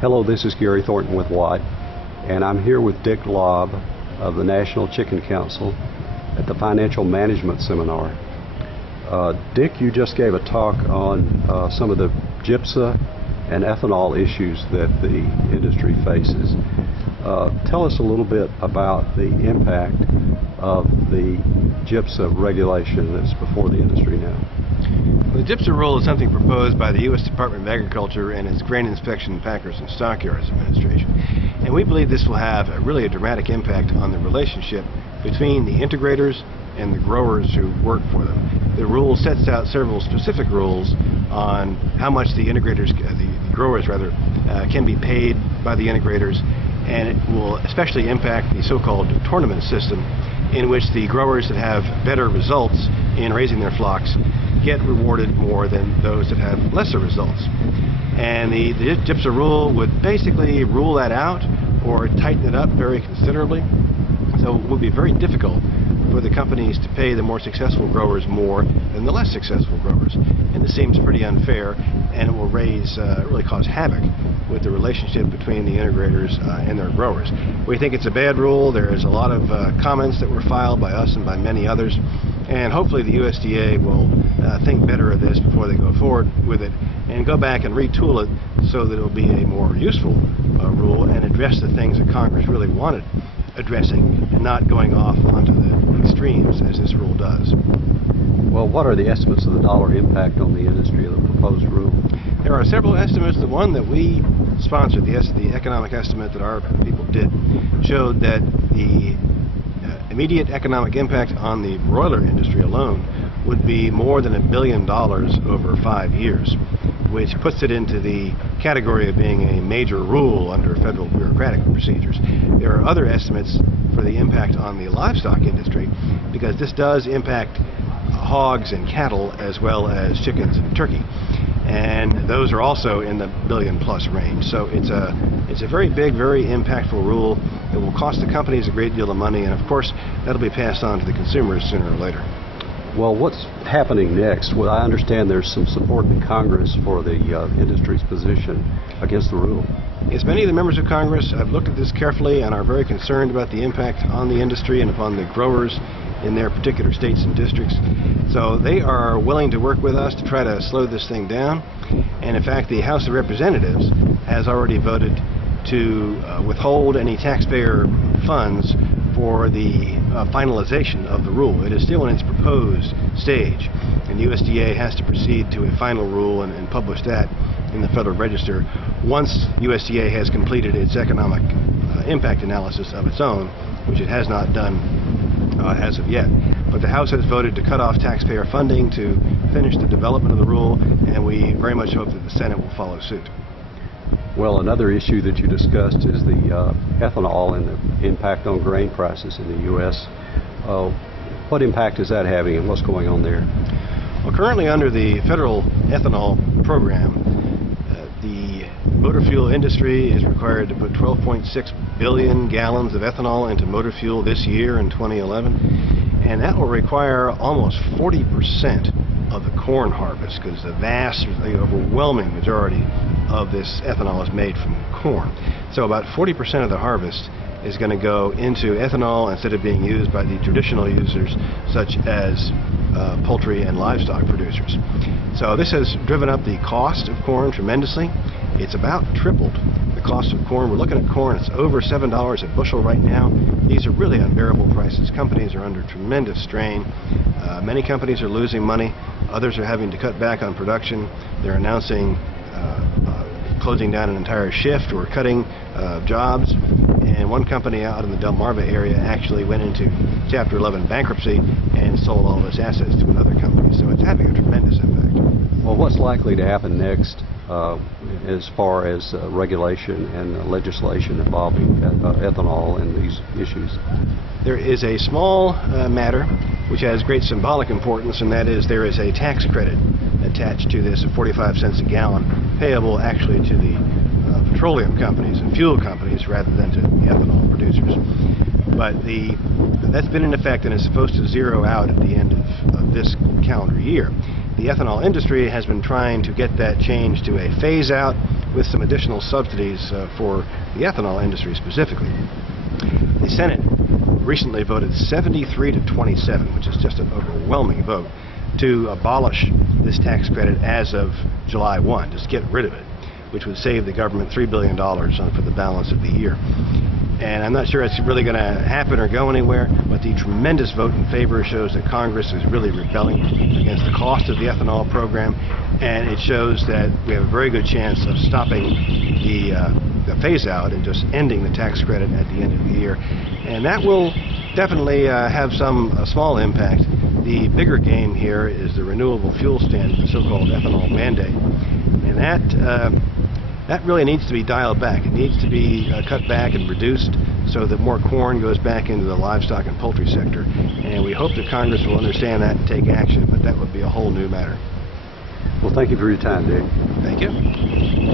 Hello, this is Gary Thornton with Watt, and I'm here with Dick Lobb of the National Chicken Council at the Financial Management Seminar. Dick, you just gave a talk on some of the GIPSA and ethanol issues that the industry faces. Tell us a little bit about the impact of the GIPSA regulation that's before the industry now. The GIPSA rule is something proposed by the U.S. Department of Agriculture and its Grain Inspection, Packers, and Stockyards Administration. And we believe this will have a dramatic impact on the relationship between the integrators and the growers who work for them. The rule sets out several specific rules on how much the growers can be paid by the integrators, and it will especially impact the so-called tournament system, in which the growers that have better results in raising their flocks get rewarded more than those that have lesser results. And the GIPSA rule would basically rule that out or tighten it up very considerably. So it would be very difficult for the companies to pay the more successful growers more than the less successful growers. And this seems pretty unfair, and it will really cause havoc with the relationship between the integrators and their growers. We think it's a bad rule. There's a lot of comments that were filed by us and by many others, and hopefully the USDA will think better of this before they go forward with it and go back and retool it so that it will be a more useful rule and address the things that Congress really wanted addressing, and not going off onto the extremes as this rule does. Well, what are the estimates of the dollar impact on the industry of the proposed rule? There are several estimates. The one that we sponsored, the economic estimate that our people did, showed that the immediate economic impact on the broiler industry alone would be more than $1 billion over 5 years, which puts it into the category of being a major rule under federal bureaucratic procedures. There are other estimates for the impact on the livestock industry, because this does impact hogs and cattle as well as chickens and turkey, and those are also in the billion-plus range. So it's a very big, very impactful rule that will cost the companies a great deal of money, and of course that'll be passed on to the consumers sooner or later. Well, what's happening next? Well, I understand there's some support in Congress for the industry's position against the rule. Yes, many of the members of Congress have looked at this carefully and are very concerned about the impact on the industry and upon the growers in their particular states and districts. So they are willing to work with us to try to slow this thing down. And in fact, the House of Representatives has already voted to withhold any taxpayer funds for the finalization of the rule. It is still in its proposed stage, and USDA has to proceed to a final rule and publish that in the Federal Register once USDA has completed its economic impact analysis of its own, which it has not done as of yet. But the House has voted to cut off taxpayer funding to finish the development of the rule, and we very much hope that the Senate will follow suit. Well, another issue that you discussed is the ethanol and the impact on grain prices in the U.S. What impact is that having, and what's going on there? Well, currently under the federal ethanol program, the motor fuel industry is required to put 12.6 billion gallons of ethanol into motor fuel this year in 2011, and that will require almost 40% of the corn harvest, because the overwhelming majority of this ethanol is made from corn. So about 40% of the harvest is going to go into ethanol instead of being used by the traditional users such as poultry and livestock producers. So this has driven up the cost of corn tremendously. It's about tripled the cost of corn. We're looking at corn, it's over $7 a bushel right now. These are really unbearable prices. Companies are under tremendous strain. Many companies are losing money. Others are having to cut back on production. They're announcing closing down an entire shift or cutting jobs. And one company out in the Delmarva area actually went into Chapter 11 bankruptcy and sold all of its assets to another company. So it's having a tremendous impact. Well, what's likely to happen next as far as regulation and legislation involving ethanol and these issues? There is a small matter which has great symbolic importance, and that is there is a tax credit attached to this of 45 cents a gallon, payable actually to the petroleum companies and fuel companies rather than to the ethanol producers. But that's been in effect and is supposed to zero out at the end of this calendar year. The ethanol industry has been trying to get that changed to a phase-out with some additional subsidies for the ethanol industry specifically. The Senate recently voted 73 to 27, which is just an overwhelming vote, to abolish this tax credit as of July 1, just get rid of it, which would save the government $3 billion for the balance of the year. And I'm not sure it's really going to happen or go anywhere, but the tremendous vote in favor shows that Congress is really rebelling against the cost of the ethanol program, and it shows that we have a very good chance of stopping the phase-out and just ending the tax credit at the end of the year. And that will definitely have some small impact. The bigger game here is the renewable fuel standard, the so-called ethanol mandate, and that really needs to be dialed back. It needs to be cut back and reduced so that more corn goes back into the livestock and poultry sector. And we hope that Congress will understand that and take action, but that would be a whole new matter. Well, thank you for your time, Dick. Thank you.